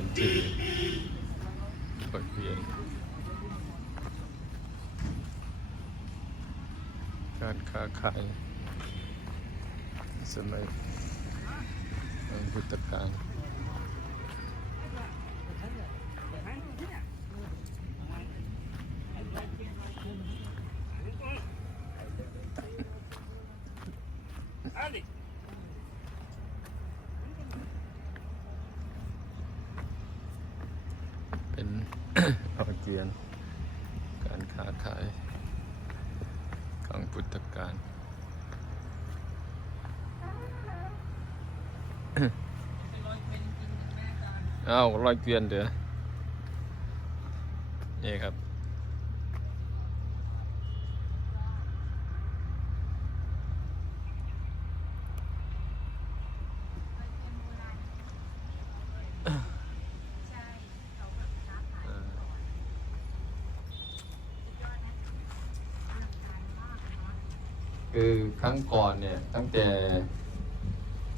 านที่บทเรียนการค้าขายสมัยพุทธกาล เป็น เรียน การค้าขายของพุทธกาลอ้าวรอยเกวียนเด้อนี่ครับ คือครั้งก่อนเนี่ยตั้งแต่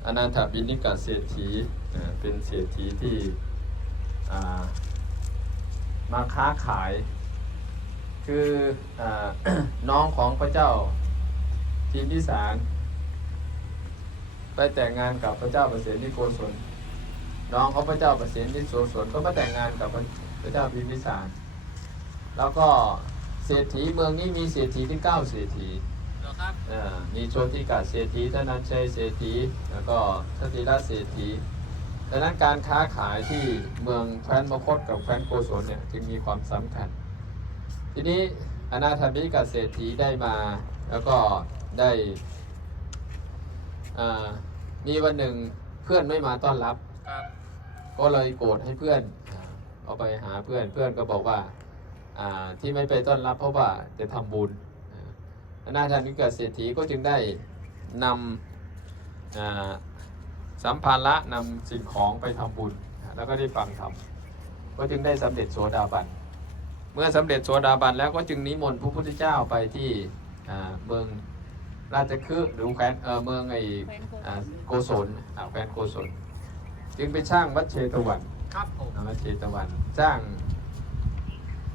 อนาถบินิกาเศรษฐีเป็นเศรษฐีที่ามาค้าขาย คืออน้องของพระเจ้าทีมพิสารไปแต่งงานกับพระเจ้าประเสริฐนิโกศลน้องของพระเจ้าประเสริฐนิโกศลก็มาแต่งงานกับพระเจ้าพิมพิสารแล้วก็เศรษฐีเมืองนี้มีเศรษฐีที่เก้าเศรษฐี อครับอ่ามีโชติกาเศรษฐีธนันชัยเศรษฐีแล้วก็ทติราชเศรษฐีดังนั้นการค้าขายที่เมืองแคว้นมคตกับแคว้นโกศลเนี่ยจึงมีความสำคัญ ทีนี้อนาถบิกาเศรษฐีได้มาแล้วก็ได้อ่ามีวันหนึ่งเพื่อนไม่มาต้อนรับครับก็เลยโกรธให้เพื่อนอ่าเอาไปหาเพื่อนเพื่อนก็บอกว่าอ่าที่ไม่ไปต้อนรับเพราะว่าจะทำบุญอ่าอ นาถานิกาเศรษฐีก็จึงได้นำสัมภาระนำสิ่งของไปทำบุญ แล้วก็ได้ฟังธรรมก็จึงได้สำเร็จโสดาบัน เมื่อสำเร็จโสดาบันแล้วก็จึงนิมนต์พระพุทธเจ้าไปที่เมืองราชคฤห์หรือแคว้นเมืองไอ้โกศลแคว้นโกศล จึงไปสร้างวัดเชตวันครับผมวัดเชตวันสร้าง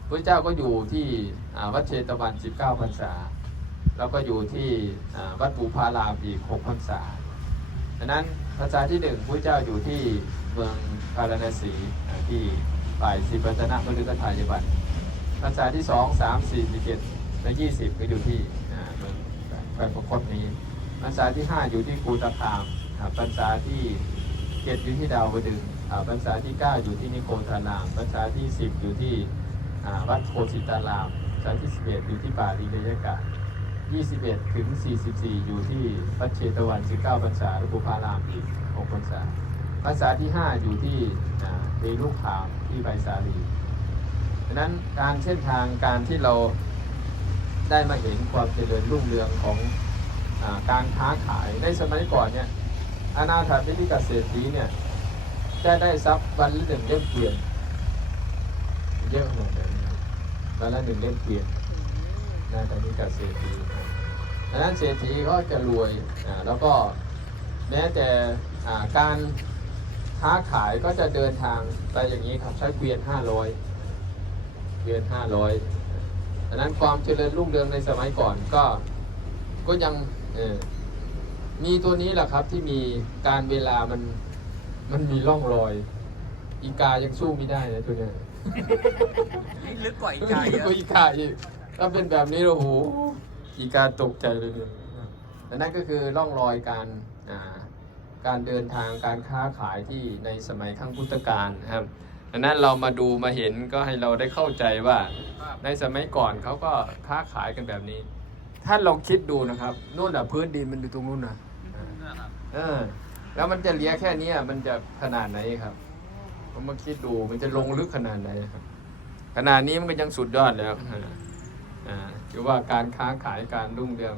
พระเจ้าก็อยู่ที่วัดเชตวัน 19พรรษา แล้วก็อยู่ที่วัดปูพารามอีก6พรรษาดังนั้นพรรษาที่หนึ่งพระเจ้าอยู่ที่เมืองพาราณสีที่ฝ่ายสิปัตนะมฤคทายวันพรรษาที่สองสามสี่สิบเจ็ดและยี่สิบก็อยู่ที่เมืองแคว้นประคตนี้พรรษาที่ห้าอยู่ที่กูตะคามพรรษาที่เจ็ดอยู่ที่ดาวดึงพรรษาที่9อยู่ที่นิโคทารามพรรษาที่10อยู่ที่วัดโคสิตารามพรรษาที่11อยู่ที่ป่าลีเรยกะ 21 ถึง 44 อยู่ที่วัดเชตวัน 19พรรษาและบุพารามอีก6พรรษาพรรษาที่ 5 อยู่ที่อ่าเดลูกขามที่ไบสาลีดังนั้นการเส้นทางการที่เราได้มาเห็นความเจริญรุ่งเรืองของอการค้าขายในสมัยก่อนเนี่ยอนาถาบิณฑิกเศรษฐีเนี่ยจะได้ทรัพย์วันละหนึ่งเล่มเกวียนเยอะเหมือนกันวันละหนึ่งเล่มเกวียน นาถาบิณฑิกาเศรษฐีดังนั้นเศรษฐีก็จะรวยอ่าแล้วก็แม้แต่อ่าการค้าขายก็จะเดินทางไปอย่างนี้ครับใช้เกวียนห้าร้อยเกวียนห้าร้อยดังนั้นความเจริญรุ่งเรืองในสมัยก่อนก็ก็ยังเออมีตัวนี้แหละครับที่มีการเวลามันมันมีร่องรอย อีกายังสู้ไม่ได้นะตัวเนี้ยนี่ลึกกว่าอีกไกลก็อีกาอีก ถ้าเป็นแบบนี้โอ้โหอีกาตกใจเลยเนี่ยแต่นั่นก็คือร่องรอยการการเดินทางการค้าขายที่ในสมัยขั้งพุทธกาลนะครับดังนั้นเรามาดูมาเห็นก็ให้เราได้เข้าใจว่าในสมัยก่อนเขาก็ค้าขายกันแบบนี้ท่านลองคิดดูนะครับนู่นอะพื้นดินมันอยู่ตรงนู้นนะเออ แล้วมันจะเลี้ยแค่นี้มันจะขนาดไหนครับผมมาคิดดูมันจะลงลึกขนาดไหนครับขนาดนี้มันก็ยังสุดยอดแล้ว ถือว่าการค้าขายการรุ่งเรือง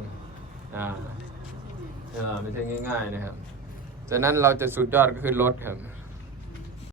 อ่าไม่ใช่ง่าย ๆนะครับ ฉะนั้นเราจะสุดยอดก็คือรถครับ